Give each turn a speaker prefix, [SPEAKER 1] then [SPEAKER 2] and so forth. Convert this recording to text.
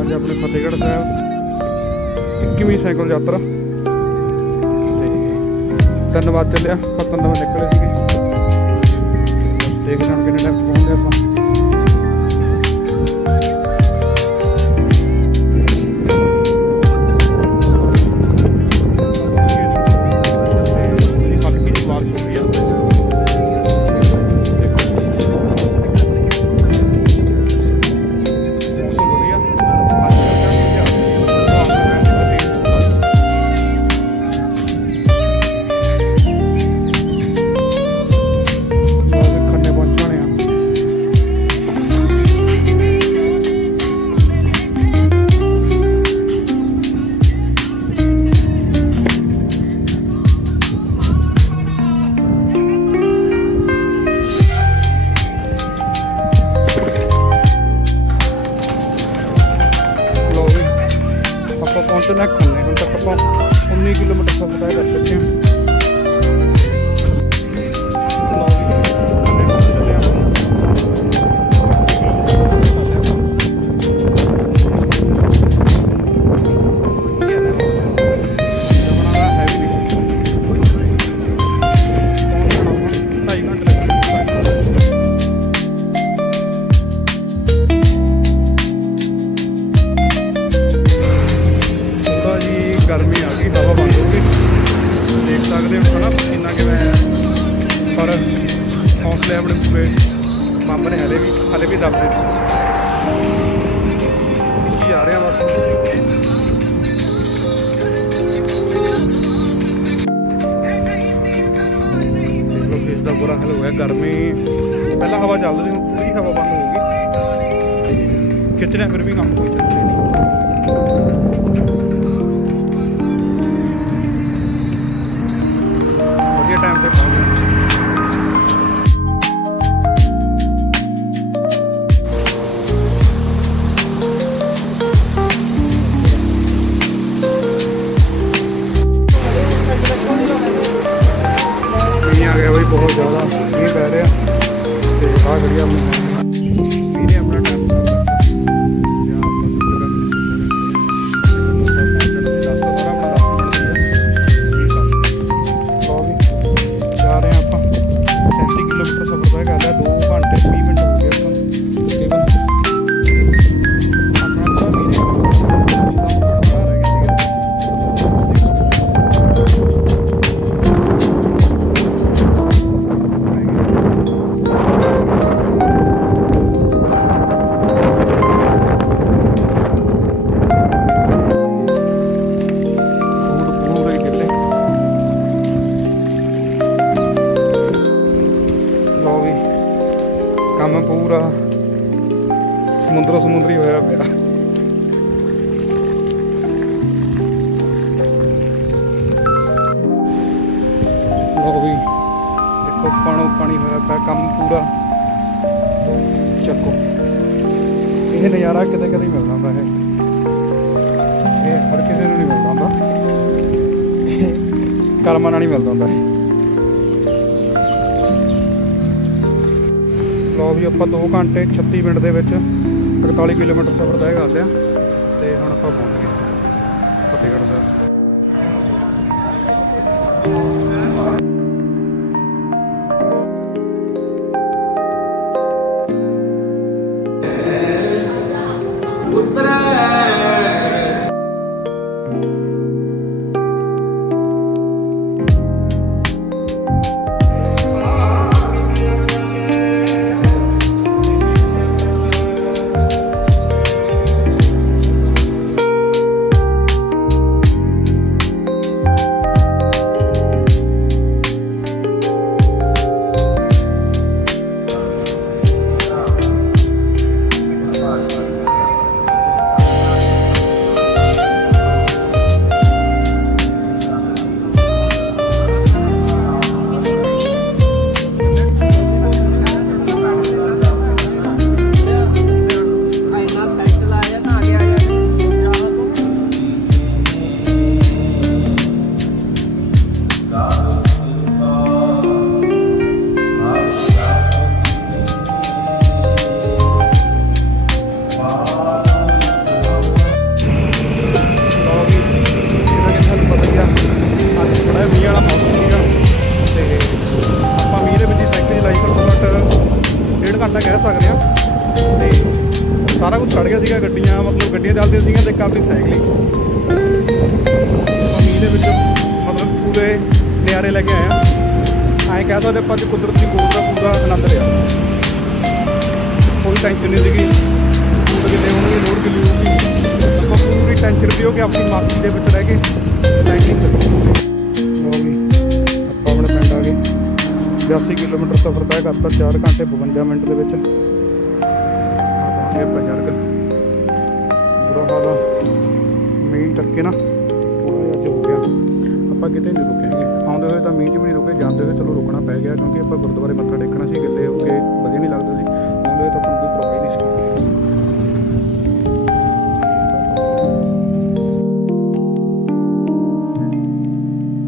[SPEAKER 1] ਅੱਜ ਆਪਣੇ ਫਤਿਹਗੜ੍ਹ ਸਾਹਿਬ 21ਵੀਂ ਸਾਈਕਲ ਯਾਤਰਾ। ਤੇ ਧੰਨਵਾਦ ਚੱਲਿਆ ਪਤਨ ਦਾ ਨਿਕਲੇ ਸੀਗੇ। ਦੇਖਦੇ ਖੰਨੇ ਹੁਣ ਤੱਕ ਆਪਾਂ 19 ਕਿਲੋਮੀਟਰ ਸਫ਼ਰ ਪਰ ਹੌਸਲੇ ਆਪਣੇ ਪੂਰੇ ਬੰਬ ਨੇ ਹਲੇ ਵੀ ਹਲੇ ਵੀ ਦੱਬਦੇ ਕੀ ਆ ਰਿਹਾ ਬਸ? ਫੇਸ ਦਾ ਬੁਰਾ ਹਾਲ ਹੋ ਗਿਆ। ਗਰਮੀ, ਪਹਿਲਾਂ ਹਵਾ ਚੱਲਦੀ ਸੀ ਪੂਰੀ ਹਵਾ ਬੰਦ ਹੋ ਗਈ। ਖਿੱਚਣਾ ਫਿਰ ਵੀ ਕੰਮ ਕੋਈ ਚੱਲਦਾ ਨਹੀਂ। ਆ ਖੜੀ ਆ ਮੀਂਹ ਨੇ ਆਪਣਾ ਕੰਮ ਪੂਰਾ ਸਮੁੰਦਰ ਸਮੁੰਦਰੀ ਹੋਇਆ ਪਿਆ। ਲਓ ਵੀ, ਦੇਖੋ ਪਾਣੋ ਪਾਣੀ ਹੋਇਆ ਪਿਆ, ਕੰਮ ਪੂਰਾ। ਚੱਕੋ। ਇਹ ਨਜ਼ਾਰਾ ਕਿਤੇ ਕਦੇ ਮਿਲਦਾ ਹੁੰਦਾ ਹੈ ਇਹ ਹਰ ਕਿਸੇ ਨੂੰ ਨਹੀਂ ਮਿਲਦਾ ਹੁੰਦਾ। ਇਹ ਕਰਮਾਂ ਨਾਲ ਹੀ ਮਿਲਦਾ ਹੁੰਦਾ ਹੈ ਲਓ ਵੀ ਆਪਾਂ 2 ਘੰਟੇ 36 ਮਿੰਟ ਦੇ ਵਿੱਚ 41 ਕਿਲੋਮੀਟਰ ਸਫ਼ਰ ਤੈਅ ਕਰ ਲਿਆ ਤੇ ਹੁਣ ਆਪਾਂ ਪਹੁੰਚ ਗਏ ਫਤਿਹਗੜ੍ਹ ਸਾਹਿਬ। उत्तर ਮਤਲਬ ਗੱਡੀਆਂ ਚੱਲਦੀਆਂ ਸੀਗੀਆਂ ਤੇ ਇੱਕ ਆਪਣੀ ਸਾਈਕਲ ਮੀਂਹ ਦੇ ਵਿੱਚ ਮਤਲਬ ਪੂਰੇ ਨਿਆਰੇ ਲੈ ਕੇ ਆਏ ਆ ਐਂ ਕਹਿ ਸਕਦੇ ਆਪਾਂ ਕਿ ਕੁਦਰਤ ਦੀ ਦਾ ਪੂਰਾ ਆਨੰਦ ਲਿਆ। ਕੋਈ ਟੈਨਸ਼ਨ ਨਹੀਂ ਸੀਗੀ। ਬੂਟ ਕਿੱਲੇ ਹੋਣਗੇ ਲੋਡ ਕਿੱਲੀ ਹੋਊਗੀ ਆਪਾਂ ਪੂਰੀ ਟੈਨਸ਼ਨ ਵੀ ਹੋ ਕੇ ਆਪਣੀ ਮਸਤੀ ਦੇ ਵਿੱਚ ਰਹਿ ਕੇ ਸਾਈਕਲਿੰਗ ਕਰੀ ਲੋ ਵੀ, ਆਪਾਂ ਆਪਣੇ ਪਿੰਡ ਆ ਗਏ। 82 ਕਿਲੋਮੀਟਰ ਸਫ਼ਰ ਤੈਅ ਕਰਤਾ 4 ਘੰਟੇ 52 ਮਿੰਟ ਦੇ ਵਿੱਚ। ਆ ਪਹੁੰਚ ਗਏ ਜ਼ਿਆਦਾ ਮੀਂਹ ਟੱਕੇ ਨਾ ਥੋੜਾ ਜਿਹਾ ਹੋ ਗਿਆ। ਆਪਾਂ ਕਿਤੇ ਨਹੀਂ ਰੁਕੇ ਆਉਂਦੇ ਹੋਏ ਤਾਂ ਮੀਂਹ 'ਚ ਵੀ ਨਹੀਂ ਰੁਕੇ, ਜਾਂਦੇ ਹੋਏ ਚਲੋ ਰੁਕਣਾ ਪੈ ਗਿਆ, ਕਿਉਂਕਿ ਆਪਾਂ ਗੁਰਦੁਆਰੇ ਮੱਥਾ ਟੇਕਣਾ ਸੀ, ਗੱਲੇ ਹੋ ਕੇ, ਵਧੀਆ ਨਹੀਂ ਲੱਗਦਾ ਸੀ। ਆਉਂਦੇ ਹੋਏ ਤਾਂ ਆਪਾਂ